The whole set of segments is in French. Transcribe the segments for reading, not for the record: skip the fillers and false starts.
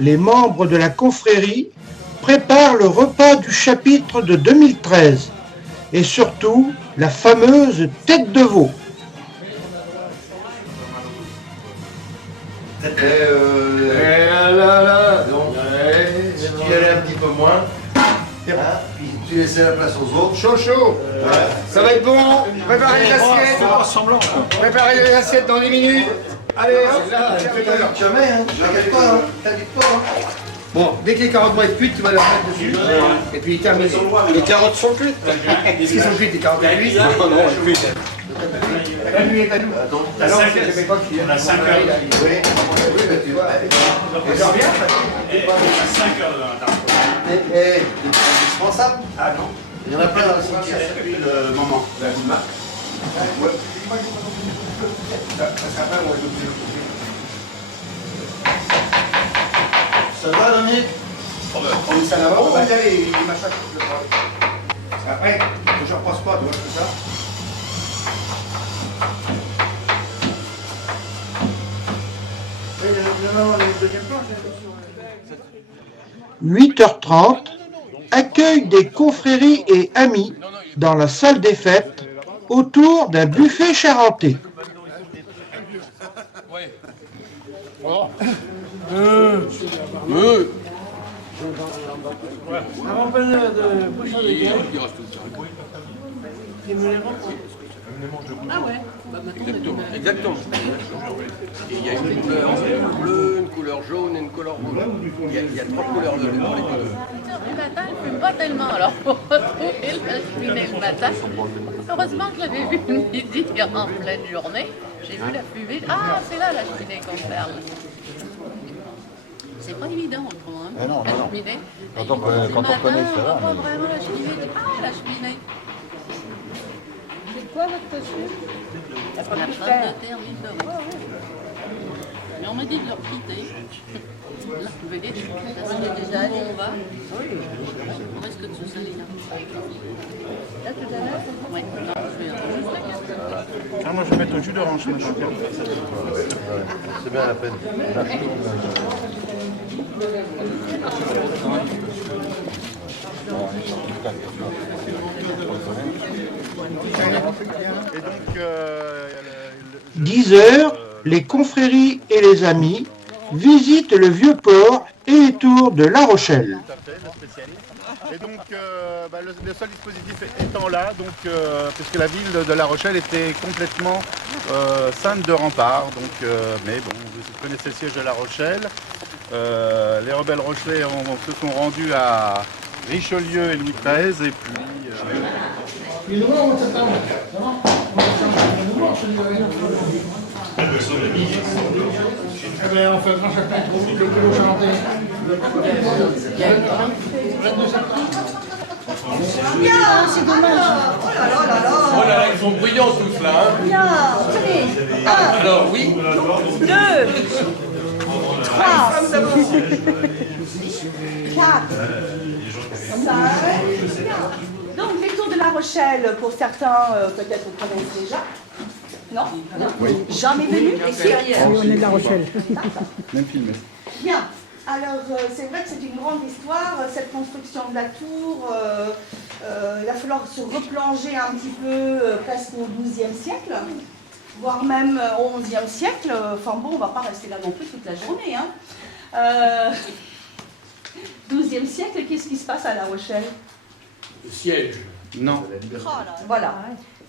les membres de la confrérie préparent le repas du chapitre de 2013 et surtout la fameuse tête de veau. Donc, tu y allais un petit peu moins. Puis tu laissais la place aux autres. Chaud, chaud. Ouais. Ça va être bon. Préparez les assiettes. Préparez les assiettes dans 10 minutes. Allez, hop, là, Jamais, hein. T'inquiète pas, hein. T'inquiète pas, hein. Bon, dès que les carottes vont être cuites, tu vas les remettre dessus. Et puis terminé. Les carottes sont cuites. Est-ce qu'ils sont cuites, les carottes cuites? Non, non, cuites. La nuit est à nous. À 5 heures. On a 5 heures. Oui, tu vois. Je reviens. Eh, indispensable. Ah non, Il y en a plein dans le cimetière. depuis le moment. La goût de marque. Ça va, Dominique? On ça là-bas, on va y aller, les machins. Après, je repasse pas, tu vois, tout ça. 8h30, accueil des confréries et amis dans la salle des fêtes autour d'un buffet charentais. Ah ouais, bah maintenant Exactement. Et il y a une couleur bleue, une couleur jaune et une couleur rouge. Il y a 3 couleurs de dans les couleurs. le matin, il ne fume pas tellement, alors pour retrouver la cheminée le matin. Heureusement que je l'avais vu le midi en pleine journée. J'ai vu la fumée. Ah, c'est là la cheminée qu'on parle. C'est pas évident autrement, hein, non, la non. cheminée. Quand on connaît, ça va. On voit pas vraiment la cheminée. Ah, la cheminée. C'est quoi votre costume? La pomme de terre, 1000 €. Mais on m'a dit de leur quitter. Là, vous voyez, ça c'est déjà allé. On va. Oui. On reste que de ce salé-là. Là, tout à l'heure? Oui, non, je vais Ah, moi je vais mettre au jus d'orange maintenant. C'est bien la peine. Et donc, 10h, les confréries et les amis visitent le vieux port et les tours de La Rochelle. tout à fait, le spécialiste. Et donc, le seul dispositif étant là, donc, puisque la ville de La Rochelle était complètement ceinte de remparts. Donc, mais bon, vous connaissez le siège de La Rochelle. Les rebelles rochelais se sont rendus à Richelieu et Louis XIII. Et puis, On fait un grand chapin, les kilos charentais. C'est dommage. Oh là là, ils sont bruyants tous là. Hein. Bien, tenez. 1, Alors oui, 2, 3, 4, 5. Donc, les tours de La Rochelle, pour certains, peut-être vous connaissez déjà. Non, jamais venu. Et si On est de La Rochelle. même filmé. Bien. Alors, c'est vrai que c'est une grande histoire, cette construction de la tour. Il va falloir se replonger un petit peu presque au XIIe siècle, voire même au XIe siècle. Enfin bon, on ne va pas rester là non plus toute la journée. Hein. XIIe siècle, qu'est-ce qui se passe à La Rochelle? le siège. Non. Voilà.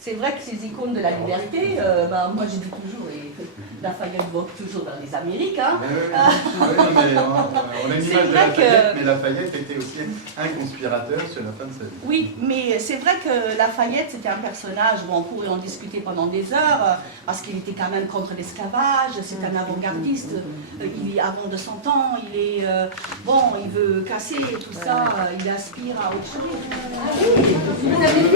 C'est vrai que ces icônes de la liberté, moi je dis toujours, et Lafayette vote toujours dans les Amériques. Hein. on a une C'est image de vrai Lafayette, que- mais Lafayette était aussi un conspirateur sur la fin de sa vie. Oui, mais c'est vrai que Lafayette, c'était un personnage où on pourrait en discuter pendant des heures, parce qu'il était quand même contre l'esclavage, c'est un avant-gardiste, avant de 100 ans, il est, il veut casser tout ça, il aspire à autre chose. Vous avez vu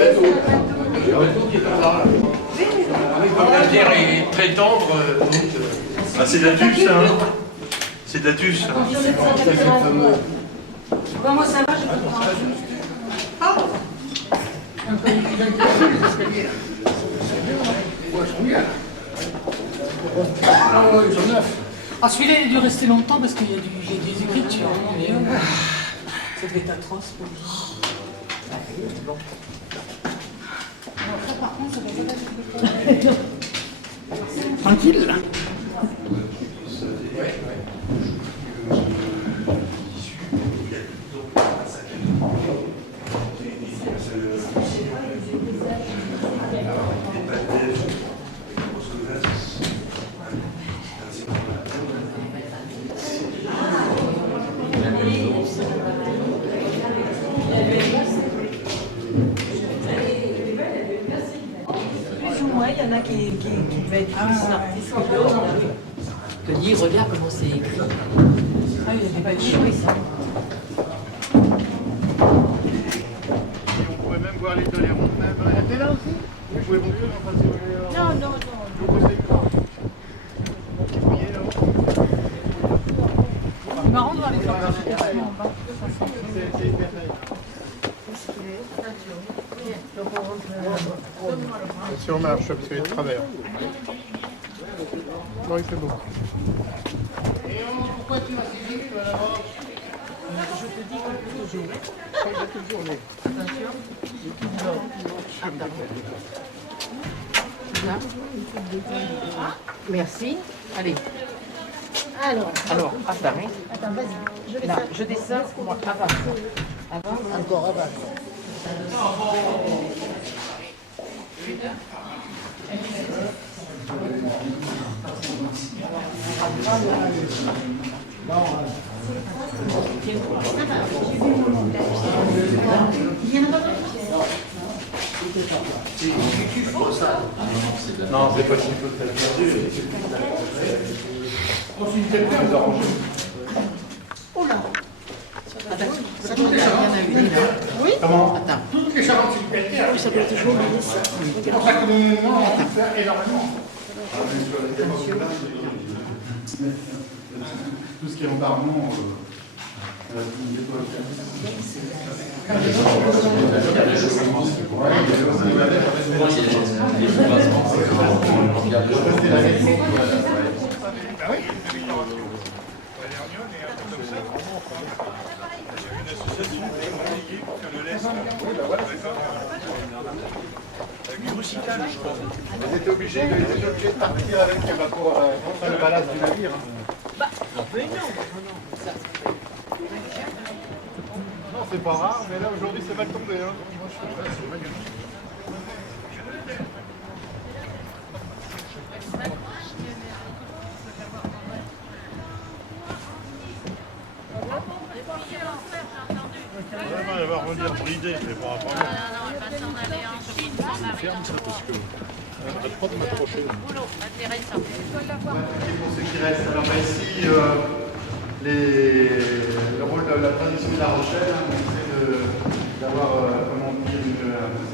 Comme la bière est très tendre, Ah, c'est de la tuche, ça, hein. C'est de la tuche, ça. Comment ça va, je comprends. Ah, celui-là, il a dû rester longtemps parce qu'il y a des écritures. Mais, ça devait être atroce pour lui. Bon. Alors, ça, par contre, ça doit être tranquille. Il y en a qui devaient être plus artistes que d'autres. Que dire, regarde comment c'est écrit. Ah, il n'était pas échoué, ça. On pourrait même voir les tolérants. T'es là aussi? Oui, je pouvais monter, mais enfin, c'est... Non. C'est marrant de voir les gens. Si on marche, parce qu'il est de travers. Oui, c'est bon. Pourquoi tu vas saisir là-bas? Je te dis quelque chose. Attention. Merci. Allez. Alors, attends, hein. Attends, vas-y. Là, je descends, moi, avance. Avance, encore avance. Non, c'est pas si peu de perdu. Oh là. Attends, ça doit être bien à une, là. Oui. Comment? Attends. Toutes les charentes célibataires, Oui, ça doit être toujours le ça. c'est pour ça que mon moment, on peut faire énormément. Tout ce qui est en parlement, ils étaient obligés de partir avec pour faire le balade du navire. Non, c'est pas rare, mais là aujourd'hui c'est mal tombé. Hein. Moi, c'est mal. Elle va revenir bridée, mais par rapport à Ferme ça parce que arrête pas de m'approcher. Intéressant. Pour ceux qui restent, alors ici, le rôle de la transition de La Rochelle, hein, c'est d'avoir, comment dire,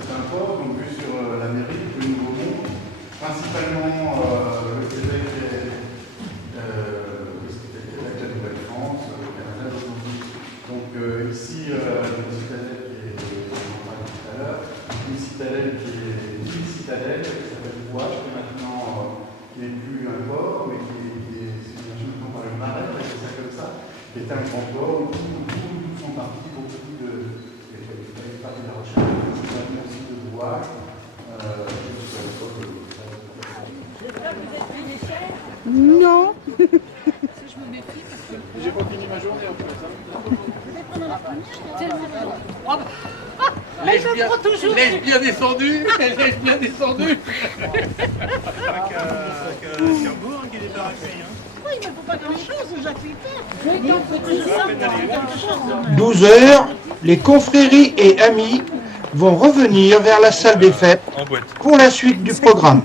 c'est un port, donc vu sur la mairie, le nouveau monde, principalement le Québec et la Nouvelle-France, le Canada aujourd'hui. Donc ici, une citadelle qui est, on parlait tout à l'heure, une citadelle qui est une citadelle qui s'appelle Bouache, qui maintenant qui n'est plus un port, mais qui est maintenant par le Marais, c'est ça comme ça, qui est un grand port où tous sont partis, beaucoup de parties de La Rochelle, maintenant aussi de Bouache. Non. J'ai pas fini ma journée en fait. L'ai-je bien descendu? L'ai-je bien descendu? Cherbourg qui est baraqué. Oui, mais faut pas grand-chose, Jacques. 12 heures, les confréries et amis vont revenir vers la salle des fêtes En boîte. pour la suite du programme.